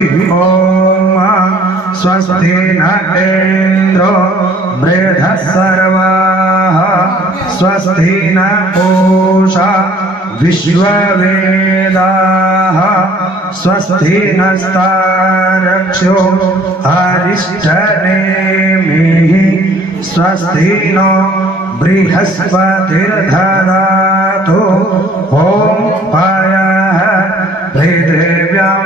ओम स्वस्ति न इन्द्रो बृहस्पतिर्वाः स्वस्ति न पूषा विश्ववेदाः स्वस्ति नस्तारक्षो अरिष्टनेमिः स्वस्ति नो बृहस्पतिर्दधातु ॐ पायः पृथिव्यां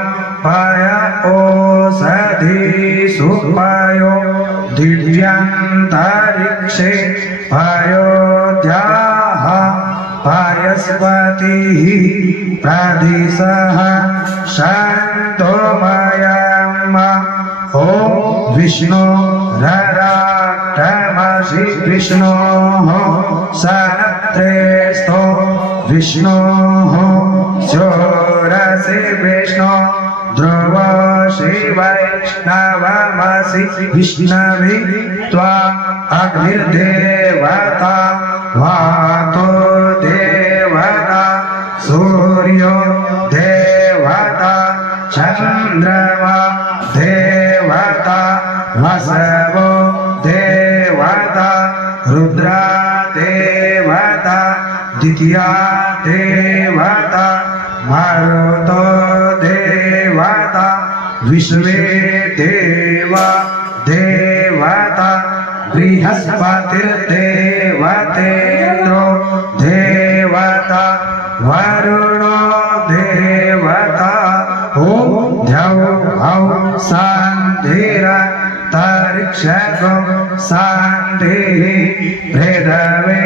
पाय ओषधीषु पायो दिव्यान्तरिक्षे पायोद्याः पायस्पतिः प्रदिशः शान्तो मायाम्मा ॐ विष्णु रराटमसि विष्णोः सनत्रेस्थो विष्णोः चोरसि विष्णु ध्रुव वैष्णवमसि विष्णवे त्वा अग्निर्देवता वातो देवता सूर्यो देवता चन्द्रमा देवता वसवो देवता रुद्रा देवता द्वितीया देवता मारुतो देवता विश्वे देवा देवता बृहस्पतिर्देवतेन्द्रो देवता वरुणो देवता ॐ द्यौः शान्तिरन्तरिक्षगो शान्तिः पृथिवी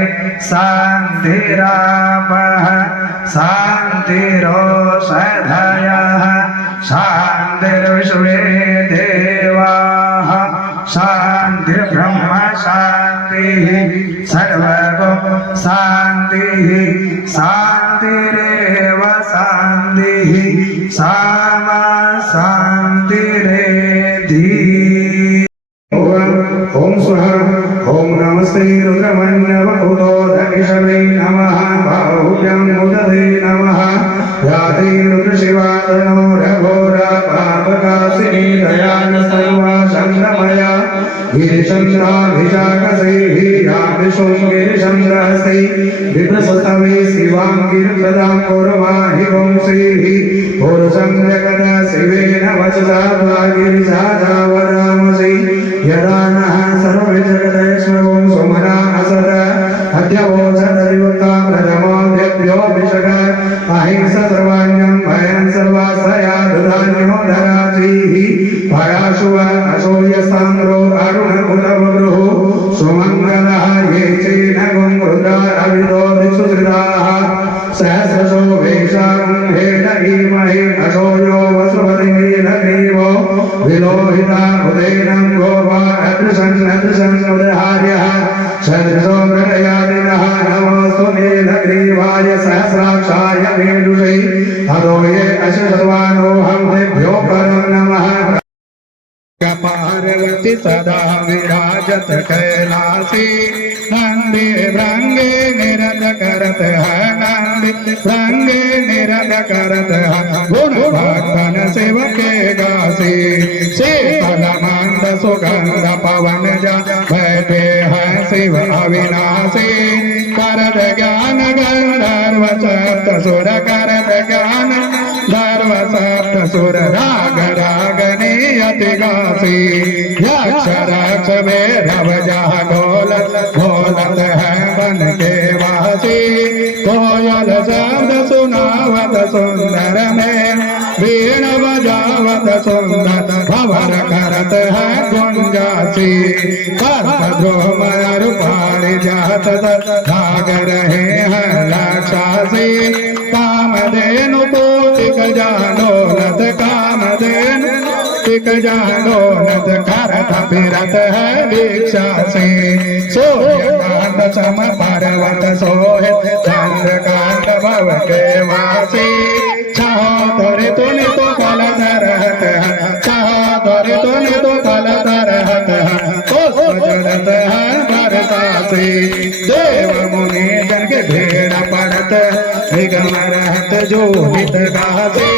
शान्तिरापः शान्तिरोषधयः शान्तिर्विश्वे देवाः शान्तिर्ब्रह्म शान्तिः सर्वगो शान्तिः शान्तिरेव शान्तिः सामा शान्तिरेधि ॐ स्वः ॐ नमस्ते रुद्रमन्यवहुतो दक्षिणे नमः बाहुभ्यां मुदते नमः राधे रुद्रशिवातनो रघोरा पापकासिनी दयान सर्वा चन्द्रमया गिरिचन्द्राभिषाकसेः यादिशोगिरिचन्द्रहस्ते विप्रसतवे शिवां गिरिप्रदां कुर्वाहि वंशेः पुरुषं जगद शिवेन वचसा गिरिजाजा वदामसि यदा नः सर्वे जगदेश्वरो सुमना असद अद्यवोचदरिवक्ता प्रथमोऽभ्यभ्योऽभिषक अहिंस सर्वाण्यं भयं सर्वाश्रया ददान्यो धराजीः पराशुव अशोयसान्द्रो अरुणकुलवरुः सुमङ्गलः ये चेनगुं रुद्रारविदो दिक्षुश्रिताः सहस्रशो वेषां हेडगीमहे अशोयो वसुपतिमीलग्रीवो विलोहिता उदयनं गोवा अदृशन् उदहार्यः शतशो गणयादिनः नमोऽस्तु नीलग्रीवाय सहस्राक्षाय मेरुषे हतो ये अशतवानोऽहं तेभ्यो परं नमः पार्वती सदा विराजत कैलासी नंदी भृंगे निरत करत है नंदी भृंगे निरत करत है गुण भक्तन सेवके गासी शीतलमंद सुगंध पवन जा बैठे हैं शिव अविनाशी करत ज्ञान गंधर्व सप्त सुर करत ज्ञान धर्व सप्त सुर राग रागनी अति गासी यक्ष रक्ष वेधव जह ढोलत ढोलत है बन के वासी कोयल शब्द सुनावत सुंदर में वीण बजावत सुंदर खबर करत है गुंजासी कर्त ध्रुव पारि जात भाग रहे हैं राक्षसी कामधेनु कोटिक जानोलत कामधेनु टिक जानो नद करत फिरत है दीक्षा से सूर्यकांत सम पर्वत सोहे चंद्रकांत भव के वासी चाहो तोरे तूने तो कलत रहत है चाहो तोरे तूने तो कलत रहत है जड़त है बरसासी देव मुनि जन के ढेर पड़त निगम रहत जो हित गासी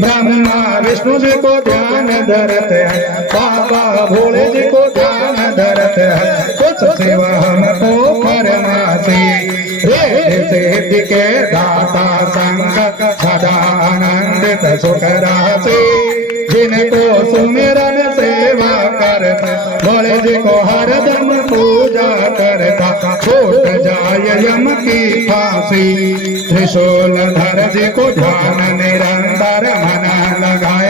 ब्रह्मा विष्णु जी को ध्यान धरत है, बाबा भोले जी को ध्यान धरत है, कुछ सेवा हमको फरमासी। रे सिद्धि के दाता संग सदा आनंदित सुख राशि, जिनको सुमिरन सेवा करता, भोले जी को हरदम पूजा करता, छूट जाय यम की फांसी। त्रिशूलधर जी को ध्यान निरंतर मन लगाए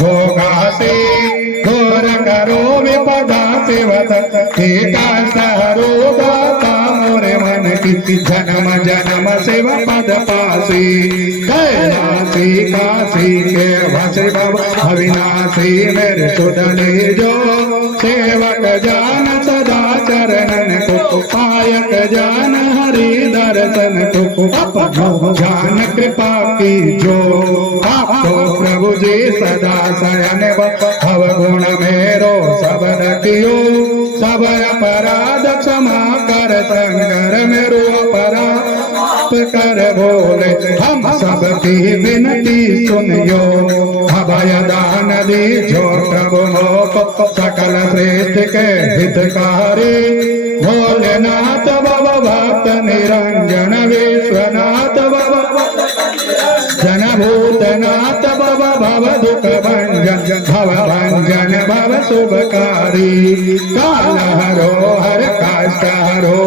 होगा से, घोर करो विपदा सेवत टीका सहरो दाता मोरे मन की, जन्म जन्म सेवा पद पासी। कैलासी काशी के भसे भव अविनाशी मेरे सुधने जो, सेवक जान सदा चरणन को, पायक जान हरि दर्शन को, अपनो जान कृपा की जो। आपको प्रभु जी सदा शयन भव गुण मेरो सब रखियो, सब अपराध क्षमा कर शंकर मेरो अपराध कर भोले, हम सबकी विनती सुनियो, अभय दान दीजो प्रभु मोको, सकल श्रेष्ठ के हितकारी। भोलेनाथ भव भक्त निरंजन विश्वनाथ भव जन भूतनाथ भव भव दुख भंजन, भव भंजन भव शुभकारी। काल हरो हर काष्ट हरो